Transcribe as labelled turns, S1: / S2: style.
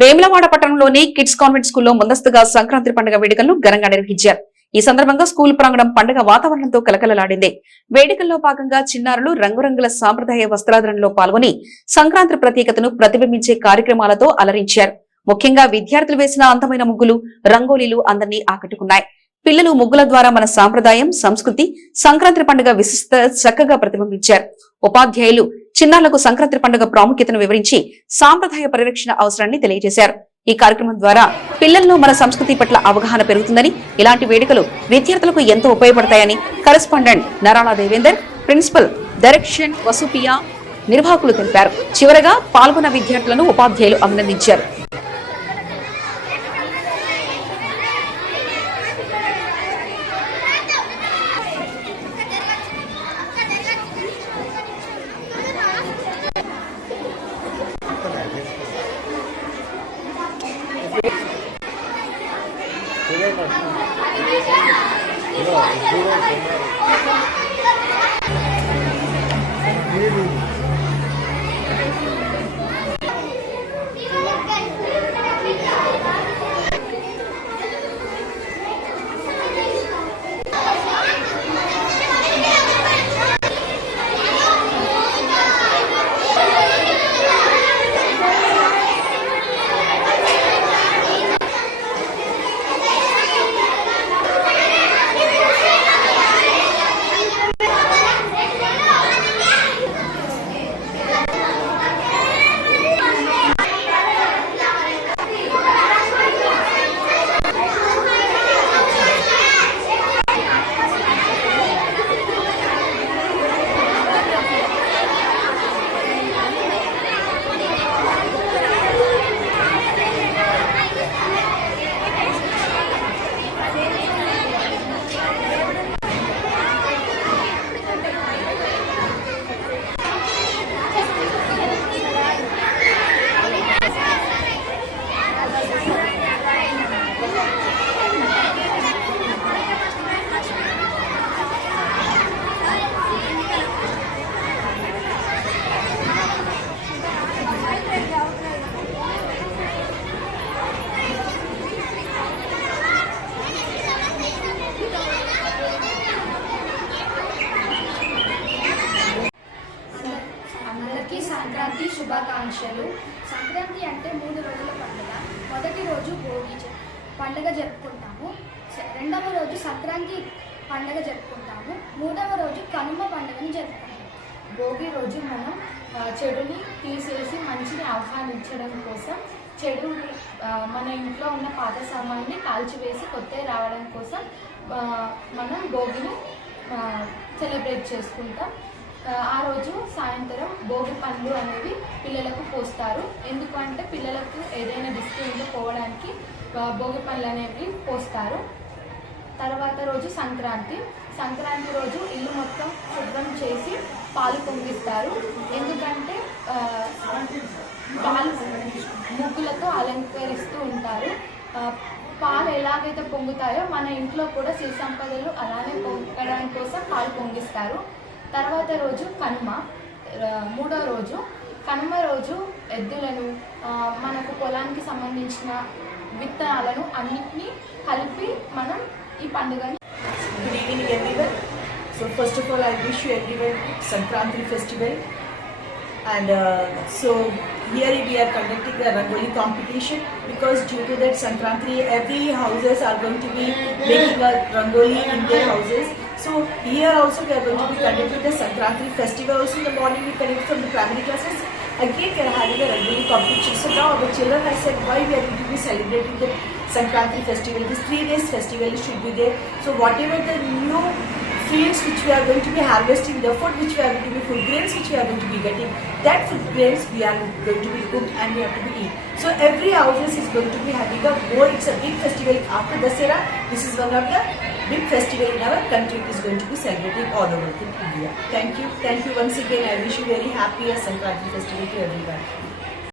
S1: వేములవాడ పట్టణంలోని kids convent స్కూల్లో ముందస్తుగా సంక్రాంతి పండుగ వేడుకలను ఘనంగా నిర్వహించారు. ఈ సందర్భంగా స్కూల్ ప్రాంగణం పండుగ వాతావరణంతో కలకలలాడింది. వేడుకల్లో భాగంగా చిన్నారులు రంగురంగుల సాంప్రదాయ వస్త్రాధరణలో పాల్గొని సంక్రాంతి ప్రత్యేకతను ప్రతిబింబించే కార్యక్రమాలతో అలరించారు. ముఖ్యంగా విద్యార్థులు వేసిన అందమైన ముగ్గులు రంగోలీలు అందరినీ ఆకట్టుకున్నాయి. పిల్లలు ముగ్గుల ద్వారా మన సాంప్రదాయం సంస్కృతి సంక్రాంతి పండుగ విశిష్ట చక్కగా ప్రతిబింబించారు. ఉపాధ్యాయులు చిన్నారులకు సంక్రాంతి పండుగ ప్రాముఖ్యతను వివరించి సాంప్రదాయ పరిరక్షణ అవసరాన్ని తెలియజేశారు. ఈ కార్యక్రమం ద్వారా పిల్లల్లో మన సంస్కృతి పట్ల అవగాహన పెరుగుతుందని ఇలాంటి వేడుకలు విద్యార్థులకు ఎంతో ఉపయోగపడతాయని correspondent Narala Devender principal direction Vasupiya నిర్వాహకులు తెలిపారు. చివరగా పాల్గొన్న విద్యార్థులను ఉపాధ్యాయులు అభినందించారు. Thank you.
S2: అందరికీ సంక్రాంతి శుభాకాంక్షలు. సంక్రాంతి అంటే మూడు రోజుల పండుగ. మొదటి రోజు భోగి పండుగ జరుపుకుంటాము. రెండవ రోజు సంక్రాంతి పండుగ జరుపుకుంటాము. మూడవ రోజు కనుమ పండుగను జరుపుకుంటాము.
S3: భోగి రోజు మనం చెడుని తీసేసి మంచిని ఆహ్వానించడం కోసం చెడు మన ఇంట్లో ఉన్న పాత సామాన్ని కాల్చివేసి కొత్త రావడం కోసం మనం భోగిని సెలబ్రేట్ చేసుకుంటాం. ఆ, రోజు సాయంత్రం భోగి పండ్లు అనేవి పిల్లలకు పోస్తారు. ఎందుకంటే పిల్లలకు ఏదైనా దిష్టి పోవడానికి భోగి పండ్లు అనేవి పోస్తారు. తర్వాత రోజు సంక్రాంతి. సంక్రాంతి రోజు ఇల్లు మొత్తం శుభ్రం చేసి పాలు పొంగిస్తారు. ఎందుకంటే పాలు ముగ్గులతో అలంకరిస్తూ ఉంటారు. పాలు ఎలాగైతే పొంగుతాయో మన ఇంట్లో కూడా సిరి సంపదలు అలానే పొంగడానికి కోసం పాలు పొంగిస్తారు. తర్వాత రోజు కనుమ మూడో రోజు కనుమ రోజు ఎద్దులను మనకు పొలానికి సంబంధించిన విత్తనాలను అన్నిటినీ కలిపి మనం ఈ పండుగని
S4: good evening everyone so first of all I wish you everyone Sankranti festival and so here we are conducting the rangoli competition because due to that Sankranti every houses are going to be making a rangoli in their houses So here also we are going to be conducting the Sankranti festival also in the morning we connect from the primary classes. Again we are having a Rangoli competition. So now our children I said why we are going to be celebrating the Sankranti festival. This three days festival should be there. So whatever the new fields which we are going to be harvesting, the food which we are going to be food grains which we are going to be getting, that food grains we are going to be cooked and we have to be eat. So every houses is going to be having a more, it's a big festival after Dasera. This is one of the big festival in our country. is going to be celebrated all over in India. Thank you. Thank you once again. I wish you very happy Sankranti festival to everyone.